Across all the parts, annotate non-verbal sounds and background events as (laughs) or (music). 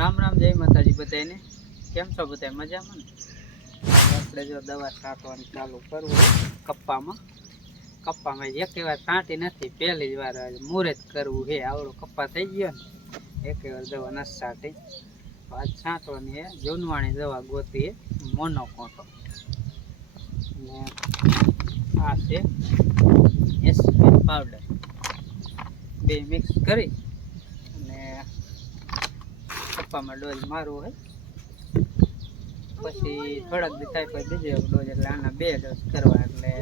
રામ રામ, જય માતાજી બધાને કેમ છો બધા મજામાં ને? આપણે જો દવા છાંટવાની ચાલુ કરવું કપ્પામાં. કપ્પામાં એક વાર છાંટી નથી, પહેલી જ વાર આજે જ કરવું હે આવડો કપ્પા થઈ ગયો ને, એક વાર દવા નથી છાંટી. આજ છાંટવાની એ જૂનવાણી દવા ગોતી મોનો કોટો ને આ છે એસપી પાવડર. બે મિક્સ કરી કપ્પામાં ડોઝ મારવો હોય. પછી થોડાક દી થાય, પછી બીજો ડોઝ, એટલે આના બે ડોઝ કરવા, એટલે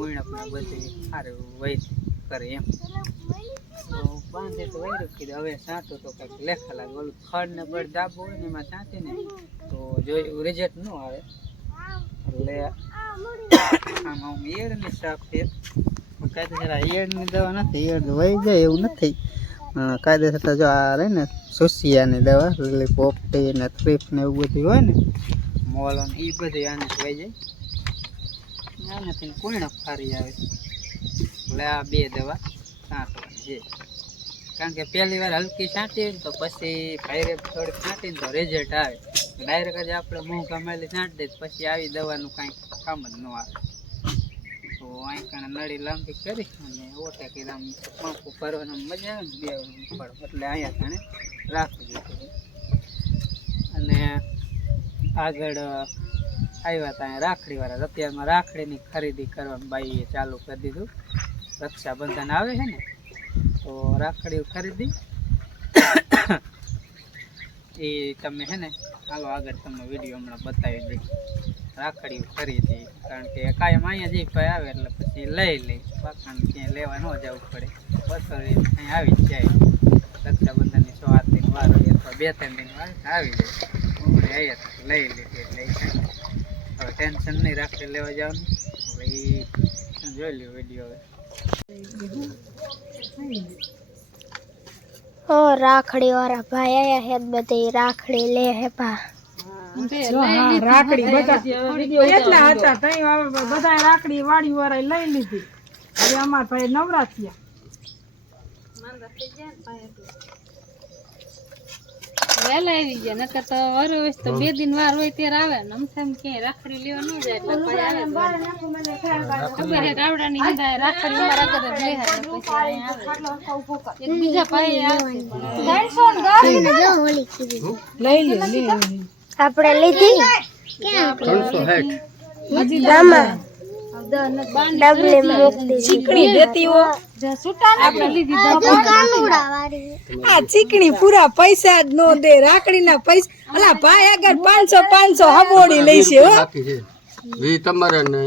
ઉણપને બધી સારું વૈદ કરે એમ. તો બાંધે તો વૈરું કીધું, હવે સાંતો તો કંઈક લેખા લાગે. ઓલું ખડ ને બળ દાબો હોય ને એમાં સાંટીને તો જો એવું રિઝલ્ટ ન આવે. એટલે આમાં હું ઈયળની સાફ છે. કાયદેસર જરા ઈયળની દવા નથી, ઈયળ વહી જાય એવું નથી. કાયદેસર જો આ રહે ને, સુસિયાની દવા લીલી પોપટી ને થ્રીફ ને એવું બધું હોય ને મોલ ને એ બધું આને વહી જાય. આનાથી કોઈણ ફારી આવે? એટલે આ બે દવા છાંટવાની છે કારણ કે પહેલી વાર હલકી ને તો પછી ભાઈરે થોડીક છાંટીને તો રિઝલ્ટ આવે. ડાયરેક્ટ જ આપણે મોં કમાયેલી છાંટી દઈએ પછી આવી દવાનું કાંઈ કામ જ ન આવે. તો અહીં કણે નળી લાંબી કરી અને ઓટે કીધા આમ પાંપુ મજા આવે બે અહીંયા તને રાખી દીધું અને આગળ આવ્યા હતા અહીંયા રાખડી વાળા. અત્યારમાં રાખડીની ખરીદી કરવાનું બાઈએ ચાલુ કરી દીધું. રક્ષાબંધન આવે છે ને, તો રાખડી ખરીદી. (coughs) એ તમે છે ને, હાલો આગળ તમને વીડિયો હમણાં બતાવી દઈ. રાખડી ખરીદી, કારણ કે કાયમ અહીંયા જઈ ભાઈ આવે એટલે પછી લઈ લઈ બાકાને ક્યાંય લેવા ન જવું પડે. બસો અહીં આવી જ જાય. રક્ષાબંધનની સો આઠ દિન વાર હોય અથવા બે ત્રણ દિન વાર આવી જાય. ઉમરે અહીંયા લઈ લીધી એટલે હવે ટેન્શન નહીં રાખડી લેવા જવાનું. હવે જોઈ લ્યો વીડિયો હવે. ઓ રાખડી વાળા ભાઈ આયા હે બધે. રાખડી લે હે ભા રાખડી બધા એટલા હતા તઈ બધા રાખડી વાડી વાળા લઈ લીધી. હવે અમાર ભાઈ નવરા થયા. વહેલા આવી ગયા નકર તો વર હોય તો બે દિન વાર હોય ત્યારે આવે. ને અમથામ ક્યાંય રાખડી લેવા ન જાય એટલે. ખબર રાખડી અમારા આગળ જ લે પાસે આવશે લઈ લે લે. આપણે લીધી? ડબલી ચીકણી દેતી હો. આપણે લીધી કાનુડા વાળી આ ચીકણી પૂરા પૈસા જ નો દે રાખડી ના પૈસા. અલા ભાઈ આગળ પાંચસો પાંચસો હબોડી લઈ છે હો. વી તમારા ને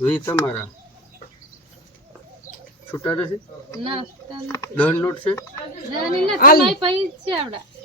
વી તમારા. છૂટા નથી ના સુતા નોટ છે નાની ના તમારી પાસે જ છે આવડા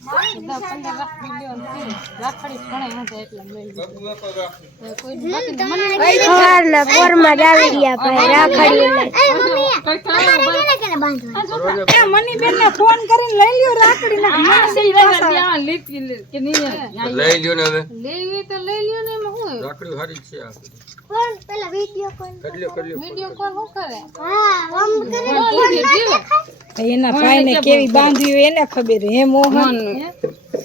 દસ પંદર રાખડી લેવાની છે. રાખડી ઘણા હતા એટલે લઈ લીધી. હવે કોઈ બાકી નહીં. મને સવારના પોરમાં જ આવી ગયા ભાઈ રાખડી મની બેન ને ફોન કરીને લઈ લ્યો રાખડી ના લીધી કે નહીં લઈ લ્યો ને હવે. લેવી તો લઈ લ્યો ને એમાં શું રાખડી સારી છે આ પેલા વિડિયો કોલ. કરી લ્યો કરી લ્યો વીડિયો કોલ શું કરે? હા આમ કરે એના ભાઈ ને કેવી બાંધી હોય એને ખબર હે મોહન?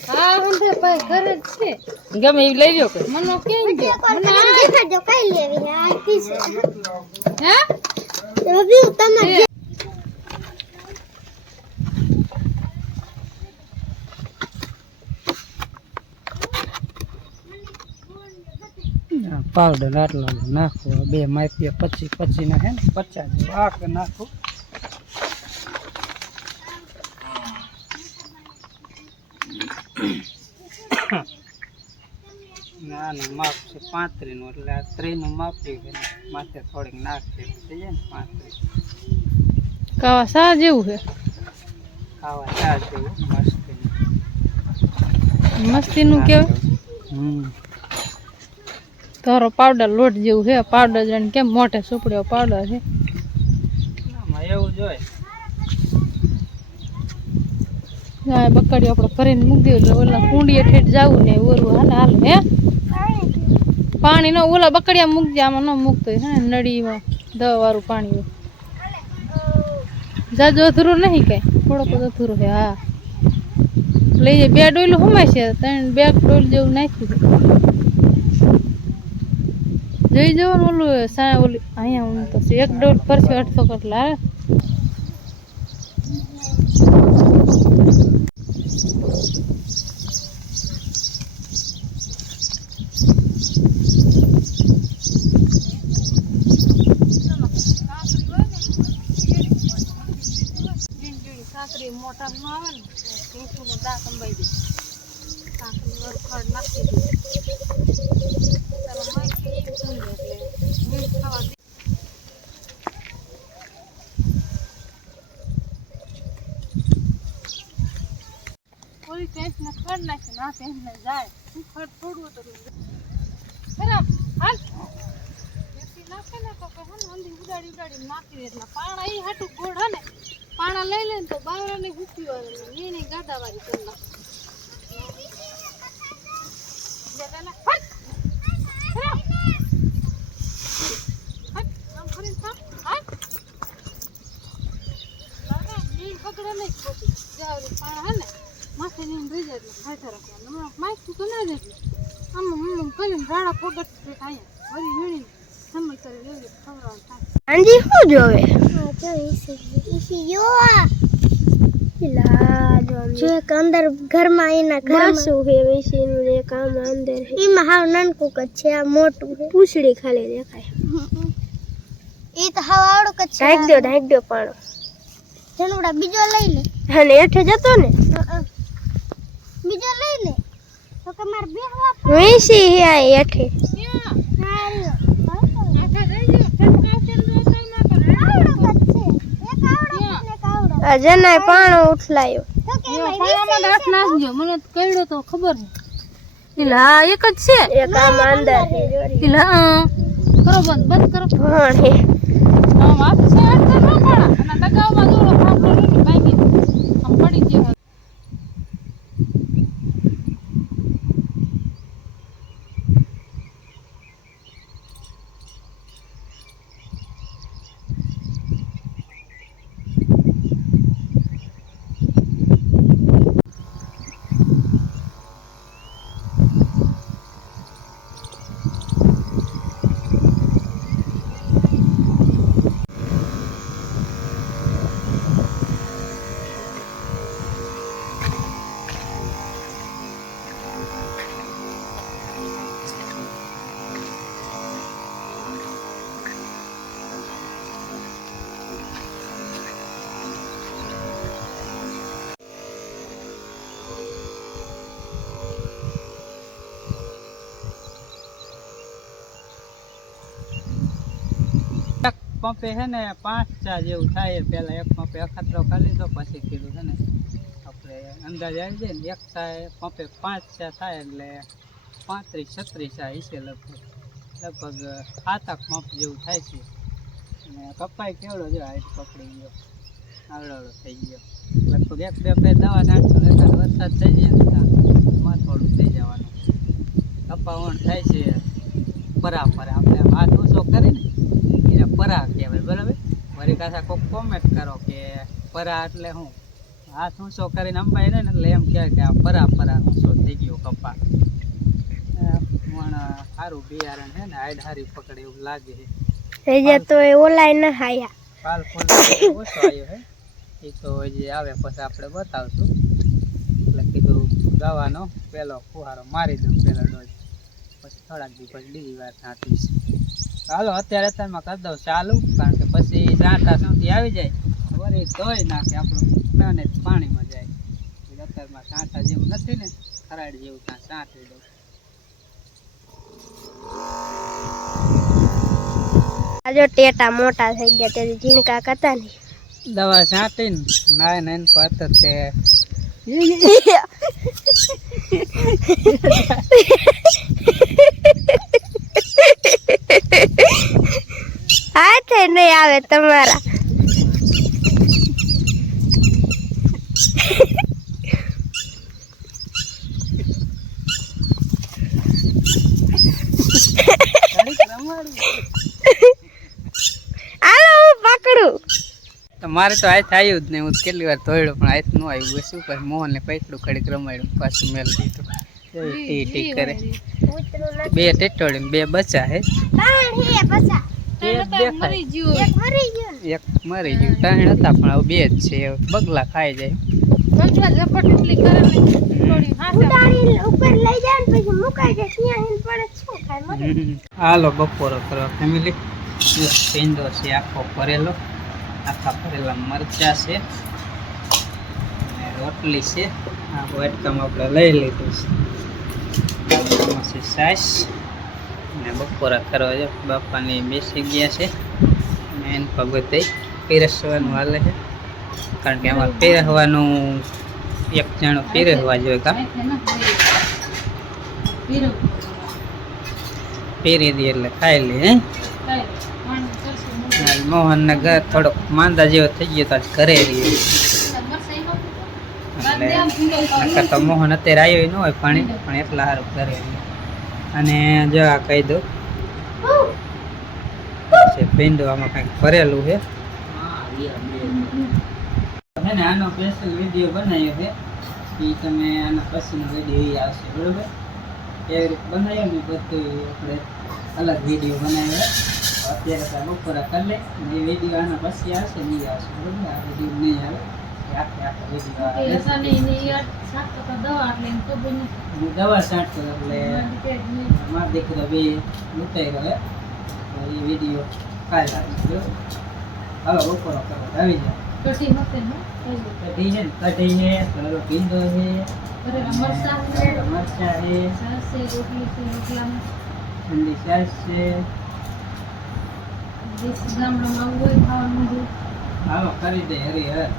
હા હંધે ભાઈ ઘરે જ છે. ગમે એ લઈ લ્યો મનો કેમ ગયો? કોલ દેખાડજો કઈ લેવી હે આ ટી હે? રિવ્યુ તમે પાવડર આટલો નાખો. બે માપીએ પચીસ પચીસ નાખે ને પચાસ આખ નાખો. ના આનું માપ છે પાંત્રીનું એટલે આ ત્રીનું માપી છે માથે થોડીક નાખી થઈ જાય ને પાંત્રીસ. કાવા સા જેવું છે? ખાવા સા જેવું મસ્તીનું. મસ્તી નું કેવાય હમ. તારો પાવડર લોટ જેવું છે પાવડર જાણે કેમ મોટે સુપડ્યો પાવડર છે? એવું જોઈએ બકડીઓ આપણે ફરીને મૂકી એટલે ઓલા કુંડીએ ઠેઠ જવું ને ઓરું હાલ હાલ હે? પાણી ન ઓલા બકડિયા મૂકજે આમાં ન મૂકતો હે? ને નળીમાં દવા વાળું પાણી જાજો અધૂરું નહીં કઈ થોડોક અધૂરું છે હા. લઈ બે ડોયલું હમાય છે ત્રણ બે ડોલ જેવું નાખ્યું. જોઈ જવાનું ઓલું સા ઓલી અહીંયા હું તો એક દોઢ ફરશે અડધો કટલા મોટા આવે ને ઢીંચું ને દાંત અંબાઈ દે સાકરી વરખડ નાખી દે તારો માઈક એ સુંદર એટલે મીઠ ખાવા દે કોઈ ટેન્સ ને ખડ નાખે ના ટેન્સ જાય ખડ થોડું તો ખરાબ હાલ નાખે ને તો કે હે ને ઉડાડી ઉડાડી નાખી દે પાણા એ હાટું ગોળ હે ને પાણા લઈ લે ને તો બાવરા ને હુકી વાળે એની ગાડા વાળી કરી નાખે લે પેલા હટ ખરાબ હટ આમ ફરીને થાપ હટ લાગે ઈ પકડે જાવરી પાણા હે ને માથે નીને રહી જાય એટલે ખાઈ રાખવાનું હમણાં તો ના જાય આમ આમ કરીને રાડા પોગટ અહીંયા વળી વીણીને સમય કરી લેવી ખવડાવવાનું થાય આંજી શું જોવે? જો એક અંદર ઘરમાં એના ઘરમાં શું છે અંદર એમાં હાવ નાનકું જ છે આ મોટું છે પૂછડી ખાલી દેખાય. એ તો હાવ આવડું જ છે ઢાંક દો ઢાંક દો પાણો જનુડા બીજો લઈ લે. અને હેઠે જતો ને? બીજો લઈ લે. તો કે મારે બેહવા વેસી હે આ હેઠે. આ જનાય પાણો ઉઠલાયો. મને કઈડો તો ખબર નહીં એટલે હા એક જ છે? એક આમ અંદર એટલે હા કરો બંધ બંધ કરો. ભણ હે. આમ અને લગાવવા જોડો ફાફડો લઈને ભાગી આમ પડી ગયો એક પંપે છે ને પાંચ ચા જેવું થાય પેલા એક પંપે અખતરો કરી લીધો, પછી કીધું છે ને આપણે અંદાજ આવી જાય ને, એક ચા પંપે પાંચ ચા થાય એટલે પાંત્રીસ, છત્રીસ ચા હશે લગભગ. લગભગ આઠ પંપ જેવું થાય છે. અને કપાઈ કેવડો જો હાઈટ પકડી ગયો. આવડો થઈ ગયો. લગભગ એક, બે બે દવા નાખશું એકાદ વરસાદ થઈ જાય ને ત્યાં માથોડું થઈ જવાનું. કપાવણ થાય છે. પરા આપણે હાથ ઓછો કરીને બરાબર? મારી પાસે કોક કોમેન્ટ કરો કે પરા એટલે શું હાથ ઊંચો કરીને અંબાઈ ને એટલે એમ કહે કે આ પરા પરા ઊંચો થઈ ગયો કપા? પણ સારું બિયારણ છે ને હાઈડ હારી પકડે એવું લાગે છે. હજી તો એ ઓલાય ન હાયા. કાલ ફોન ઓછો આવ્યો હે એ તો જે આવે પછી આપણે બતાવશું. એટલે કીધું દવાનો પહેલો ફુહારો મારી દઉં પહેલો ડોઝ. પછી થોડાક દી પછી બીજી વાર છાંટીશ હાલો અત્યારે તમે કરી દઉં ચાલુ કારણ કે પછી સાંઠા સુધી આવી જાય. વળી ધોઈ નાખે આપણું મહેનત પાણીમાં જાય. અત્યારમાં સાંઠા જેવું નથી ને ખરાડ જેવું ત્યાં સાંઠી દઉં આ ટેટા મોટા થઈ ગયા તેથી ઝીણકા કરતા ને દવા છાંટીને નાય નાઈને પાત્ર તે (laughs) હાથે નહીં આવે તમારા. હાલો હું પકડું. મારે તો આય આવ્યું જ નહીં. હું કેટલી વાર ધોયડો પણ આય ન આવ્યું શું કરે? મોહનને પકડું કડીક રમાડ્યું. પાછું મેલ દીધું. ટી ટી કરે. બે ટેટોડી બે બચા હે. પછા એક મરી ગયું ગયો. ને. એક મરી ગયું. ત્રણ હતા પણ હવે બે જ છે. બગલા ખાઈ જાય. રજવા કરે ને થોડી હાથે ઉતારી ઉપર લઈ જાય ને પછી મુકાઈ જાય. ત્યાં હિલ પડે શું ખાય મરે હમ. હાલો બપોરો કરો ફેમિલી. પેંદો છે આખો ભરેલો. આખા ભરેલા મરચા છે. અને રોટલી છે. આ વાટકામાં આપણે લઈ લીધું છે સાસ. અને બપોરા કરવા જો બાપાની બેસી ગયા છે. મેન પગતે પીરસવાનું હાલે છે. કારણ કે આમાં પીરસવાનું એક જણો પીરસવા જોઈએ કામ પીરી દે એટલે ખાઈ લે મોહનને ઘર થોડોક માંદા જેવો થઈ ગયો તો આજ ઘરે રહીએ. એટલે તો મોહન અત્યારે આવ્યો ન હોય પાણી પણ એટલા સારું ઘરે રહીએ. અને જો આ કહી દઉં. છે, ભીંડો આમાં કંઈક ભરેલું છે. ને આનો સ્પેશિયલ વીડિયો બનાવ્યો છે. એ તમે આના પછીનો વીડિયો એ આવશે, બરોબર? એવી રીતે બનાવ્યો ને બધું આપણે અલગ વીડિયો બનાવ્યો. અત્યારે બપોરા કરી લે એ વીડિયો આના પછી આવશે, નહીં આવશે, બરોબર? આ વીડિયો નહીં આવે. એ આખે આખો વીડિયો એ આવે રસાની ની યાર સાત ટકા દવા એટલે એમ ખબર નથી. હું દવા છાંટતો એટલે મારી પેટ નહીં. મારા દીકરો બે ઉતારી રહ્યો તો એ વીડિયો કાલે આવશે બરોબર હાલો બપોરો કરો આવી જાઓ કઢી મતે ને કઢી. કઢી છે ને કઢી છે પેલો ભીંડો છે ભરેલા મરચાં છે, અને મરચાં છે છાશ છે, રોટલી છે, રોટલામાં ઠંડી છાશ છે દેશી ગામડામાં આવું હોય ખાવાનું બધું. હાલો કરી દે હરી હર